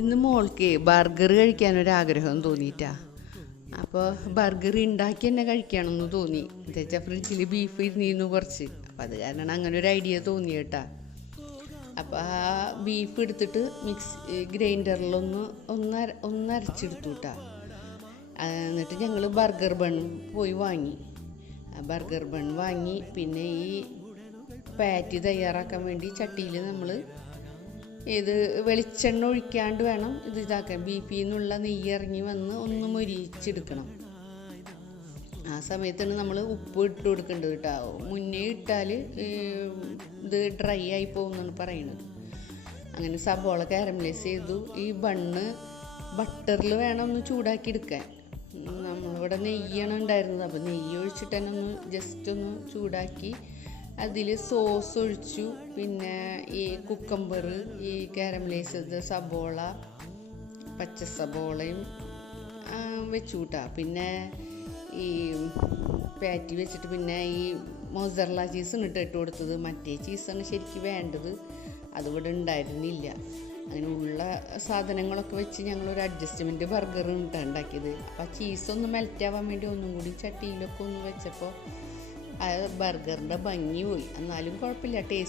ഇന്ന് മോൾക്ക് ബർഗർ കഴിക്കാനൊരാഗ്രഹം തോന്നിയിട്ടാ. അപ്പോൾ ബർഗർ ഉണ്ടാക്കി തന്നെ കഴിക്കണമെന്ന് തോന്നി. എന്താ വെച്ചാൽ ഫ്രിഡ്ജിൽ ബീഫ് ഇരുന്നിരുന്നു കുറച്ച്. അപ്പം അത് കാരണം അങ്ങനെ ഒരു ഐഡിയ തോന്നി കേട്ടാ. അപ്പോൾ ആ ബീഫ് എടുത്തിട്ട് ഗ്രൈൻഡറിലൊന്ന് അരച്ചെടുത്തു കേട്ടാ. എന്നിട്ട് ഞങ്ങൾ ബർഗർ ബൺ പോയി വാങ്ങി. ബർഗർ ബൺ വാങ്ങി. പിന്നെ ഈ പാറ്റി തയ്യാറാക്കാൻ വേണ്ടി ചട്ടിയിൽ നമ്മൾ വെളിച്ചെണ്ണ ഒഴിക്കാണ്ട് വേണം ഇതാക്കാൻ. ബീഫിൽ നിന്നുള്ള നെയ്യ് ഇറങ്ങി വന്ന് ഒന്ന് മൊരിച്ചെടുക്കണം. ആ സമയത്താണ് നമ്മൾ ഉപ്പ് ഇട്ട് കൊടുക്കേണ്ടത് കേട്ടോ. മുന്നേ ഇട്ടാൽ ഇത് ഡ്രൈ ആയി പോകുമെന്നാണ് പറയുന്നത്. അങ്ങനെ സബോള കാരമലൈസ് ചെയ്തു. ഈ ബണ്ണ് ബട്ടറിൽ വേണം ഒന്ന് ചൂടാക്കി എടുക്കാൻ. നമ്മളിവിടെ നെയ്യാണ് ഉണ്ടായിരുന്നത്. അപ്പോൾ നെയ്യ് ഒഴിച്ചിട്ട് തന്നെ ഒന്ന് ജസ്റ്റ് ഒന്ന് ചൂടാക്കി അതിൽ സോസ് ഒഴിച്ചു. പിന്നെ ഈ കുക്കമ്പർ, ഈ കാരമലൈസ് ചെയ്ത സബോള, പച്ച സബോളയും വെച്ചു കൂട്ടാ. പിന്നെ ഈ പാറ്റി വെച്ചിട്ട് പിന്നെ ഈ മൊസറല്ല ചീസാണ് ഇട്ട് കൊടുത്തത്. മറ്റേ ചീസാണ് ശരിക്കും വേണ്ടത്, അതിവിടെ ഉണ്ടായിരുന്നില്ല. അങ്ങനെ ഉള്ള സാധനങ്ങളൊക്കെ വെച്ച് ഞങ്ങളൊരു അഡ്ജസ്റ്റ്മെൻറ്റ് ബർഗർ ഉണ്ടാക്കിയത്. അപ്പോൾ ആ ചീസൊന്ന് മെൽറ്റാവാൻ വേണ്ടി ഒന്നും കൂടി ചട്ടിയിലൊക്കെ ഒന്ന് വെച്ചപ്പോൾ ആ ബർഗറിൻ്റെ ഭംഗി പോയി. എന്നാലും കുഴപ്പമില്ല, ടേസ്റ്റ്